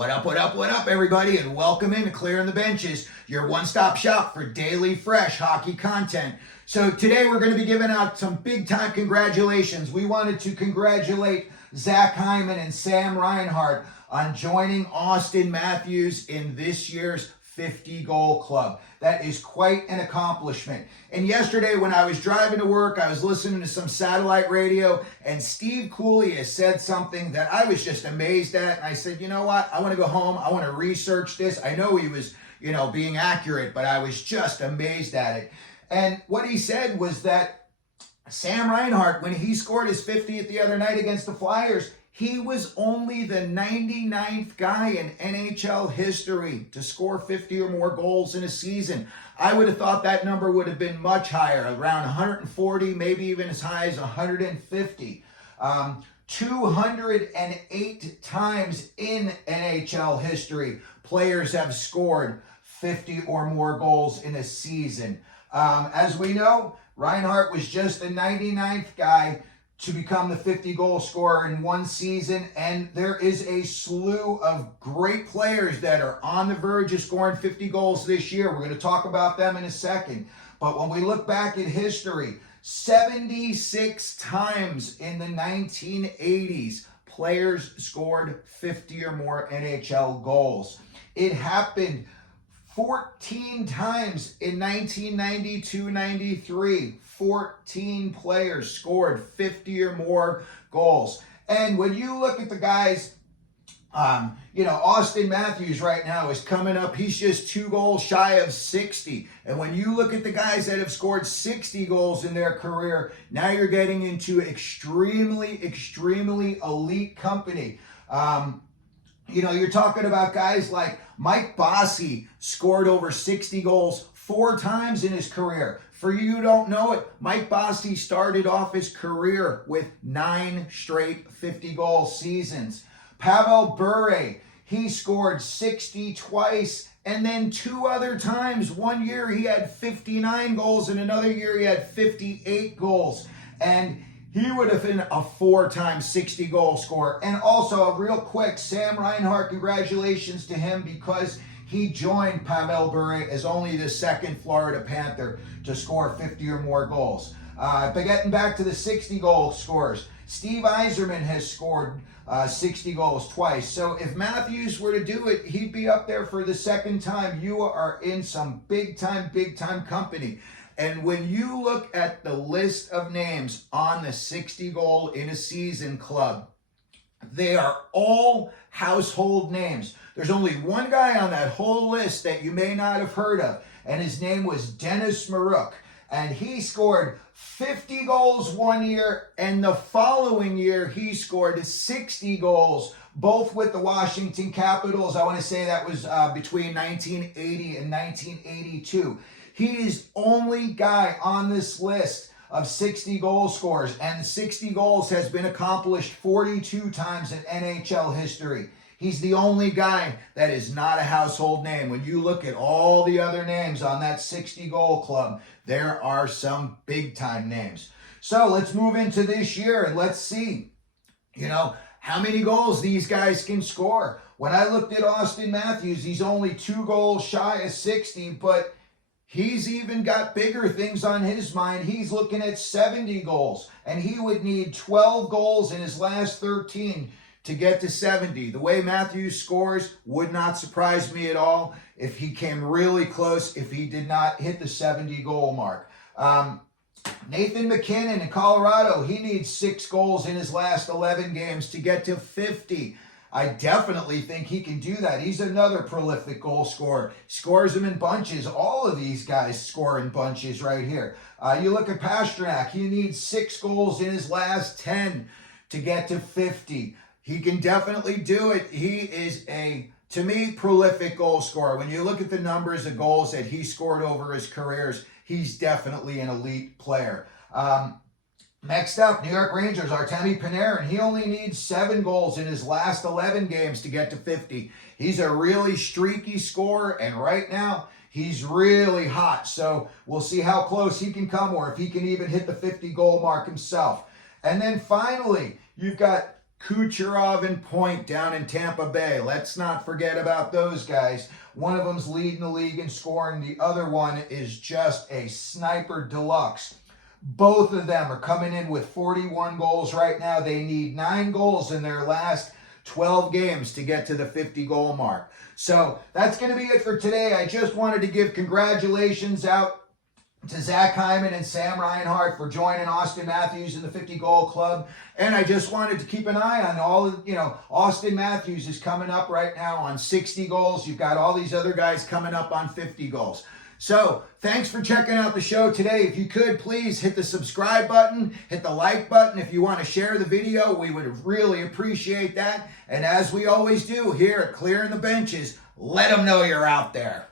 What up, everybody, and welcome into Clearing the Benches, your one-stop shop for daily fresh hockey content. So today we're going to be giving out some big-time congratulations. We wanted to congratulate Zach Hyman and Sam Reinhart on joining Auston Matthews in this year's 50-goal club. That is quite an accomplishment. And yesterday when I was driving to work, I was listening to some satellite radio, and Steve Cooley has said something that I was just amazed at. And I said, you know what? I want to go home. I want to research this. I know he was, being accurate, but I was just amazed at it. And what he said was that Sam Reinhart, when he scored his 50th the other night against the Flyers, he was only the 99th guy in NHL history to score 50 or more goals in a season. I would have thought that number would have been much higher, around 140, maybe even as high as 150. 208 times in NHL history, players have scored 50 or more goals in a season. As we know, Reinhart was just the 99th guy to become the 50-goal scorer in one season, and there is a slew of great players that are on the verge of scoring 50 goals this year. We're going to talk about them in a second. But when we look back at history, 76 times in the 1980s, players scored 50 or more NHL goals. It happened 14 times in 1992-93. 14 players scored 50 or more goals. And when you look at the guys, Auston Matthews right now is coming up. He's just 2 goals shy of 60. And when you look at the guys that have scored 60 goals in their career, now you're getting into extremely elite company. You're talking about guys like Mike Bossy scored over 60 goals 4 times in his career. For you who don't know it, Mike Bossy started off his career with 9 straight 50-goal seasons. Pavel Bure, he scored 60 twice, and then 2 other times. One year he had 59 goals, and another year he had 58 goals. And he would have been a 4-time 60-goal scorer. And also, real quick, Sam Reinhart, congratulations to him because he joined Pavel Bure as only the 2nd Florida Panther to score 50 or more goals. But getting back to the 60-goal scorers, Steve Yzerman has scored 60 goals twice. So if Matthews were to do it, he'd be up there for the 2nd time. You are in some big-time company. And when you look at the list of names on the 60-goal in a season club, they are all household names. There's only one guy on that whole list that you may not have heard of, and his name was Dennis Maruk. And he scored 50 goals one year, and the following year he scored 60 goals, both with the Washington Capitals. I want to say that was between 1980 and 1982. He is the only guy on this list of 60 goal scorers, and 60 goals has been accomplished 42 times in NHL history. He's the only guy that is not a household name. When you look at all the other names on that 60-goal club, there are some big-time names. So let's move into this year and let's see, how many goals these guys can score. When I looked at Auston Matthews, he's only 2 goals shy of 60, but he's even got bigger things on his mind. He's looking at 70 goals, and he would need 12 goals in his last 13 to get to 70. The way Matthews scores would not surprise me at all if he came really close, if he did not hit the 70-goal mark. Nathan MacKinnon in Colorado, he needs 6 goals in his last 11 games to get to 50. I definitely think he can do that. He's another prolific goal scorer. Scores them in bunches. All of these guys score in bunches right here. You look at Pastrnak. He needs 6 goals in his last 10 to get to 50. He can definitely do it. He is to me, prolific goal scorer. When you look at the numbers of goals that he scored over his careers, he's definitely an elite player. Next up, New York Rangers, Artemi Panarin. He only needs 7 goals in his last 11 games to get to 50. He's a really streaky scorer, and right now, he's really hot. So we'll see how close he can come or if he can even hit the 50-goal mark himself. And then finally, you've got Kucherov and Point down in Tampa Bay. Let's not forget about those guys. One of them's leading the league in scoring. The other one is just a sniper deluxe. Both of them are coming in with 41 goals right now. They need 9 goals in their last 12 games to get to the 50-goal mark. So that's going to be it for today. I just wanted to give congratulations out to Zach Hyman and Sam Reinhart for joining Auston Matthews in the 50-goal club. And I just wanted to keep an eye on all of, Auston Matthews is coming up right now on 60 goals. You've got all these other guys coming up on 50 goals. So thanks for checking out the show today. If you could, please hit the subscribe button, hit the like button. If you want to share the video, we would really appreciate that. And as we always do here at Clearing the Benches, let them know you're out there.